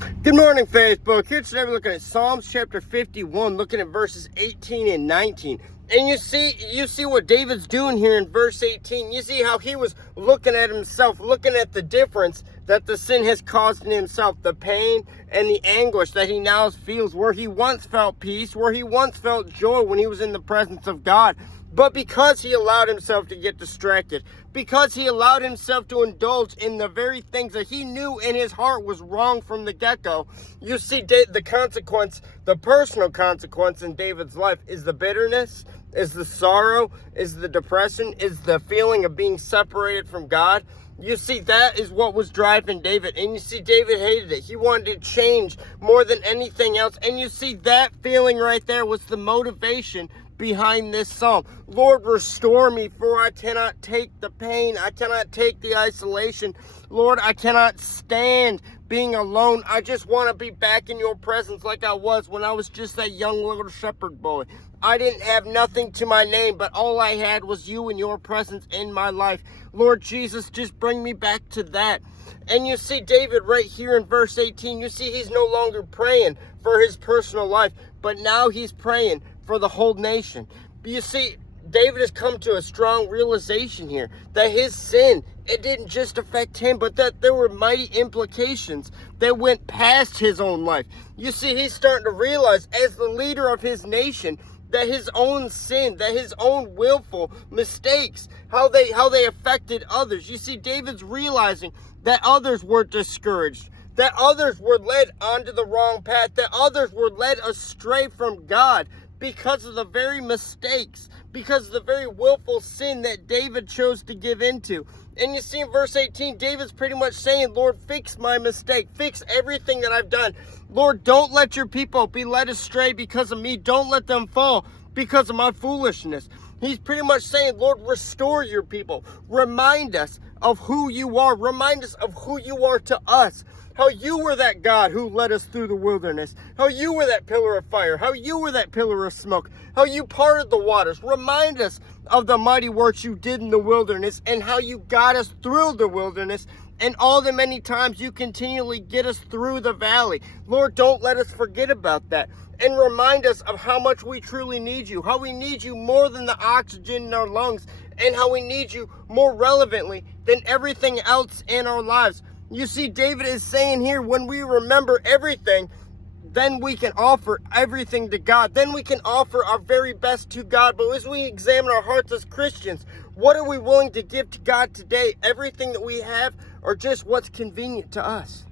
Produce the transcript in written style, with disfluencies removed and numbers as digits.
Good morning, Facebook. Here today we're looking at Psalms chapter 51, looking at verses 18 and 19. And you see what David's doing here in verse 18. You see how he was looking at himself, looking at the difference that the sin has caused in himself, the pain and the anguish that he now feels, where he once felt peace, where he once felt joy when he was in the presence of God. But because he allowed himself to get distracted, because he allowed himself to indulge in the very things that he knew in his heart was wrong from the get-go, you see the consequence, the personal consequence in David's life is the bitterness, is the sorrow, is the depression, is the feeling of being separated from God. You see, that is what was driving David. And you see, David hated it. He wanted to change more than anything else. And you see, that feeling right there was the motivation behind this psalm. Lord, restore me, for I cannot take the pain. I cannot take the isolation. Lord, I cannot stand being alone. I just want to be back in your presence like I was when I was just that young little shepherd boy. I didn't have nothing to my name, but all I had was you and your presence in my life. Lord Jesus, just bring me back to that. And you see David right here in verse 18, you see he's no longer praying for his personal life, but now he's praying for the whole nation. But you see, David has come to a strong realization here that his sin, it didn't just affect him, but that there were mighty implications that went past his own life. You see, he's starting to realize as the leader of his nation that his own sin, that his own willful mistakes, how they affected others. You see, David's realizing that others were discouraged, that others were led onto the wrong path, that others were led astray from God because of the very mistakes, because of the very willful sin that David chose to give into. And you see in verse 18, David's pretty much saying, Lord, fix my mistake. Fix everything that I've done. Lord, don't let your people be led astray because of me. Don't let them fall because of my foolishness. He's pretty much saying, Lord, restore your people. Remind us of who you are. Remind us of who you are to us. How you were that God who led us through the wilderness. How you were that pillar of fire. How you were that pillar of smoke. How you parted the waters. Remind us of the mighty works you did in the wilderness and how you got us through the wilderness and all the many times you continually get us through the valley. Lord, don't let us forget about that. And remind us of how much we truly need you. How we need you more than the oxygen in our lungs. And how we need you more relevantly than everything else in our lives. You see, David is saying here, when we remember everything, then we can offer everything to God. Then we can offer our very best to God. But as we examine our hearts as Christians, what are we willing to give to God today? Everything that we have, or just what's convenient to us?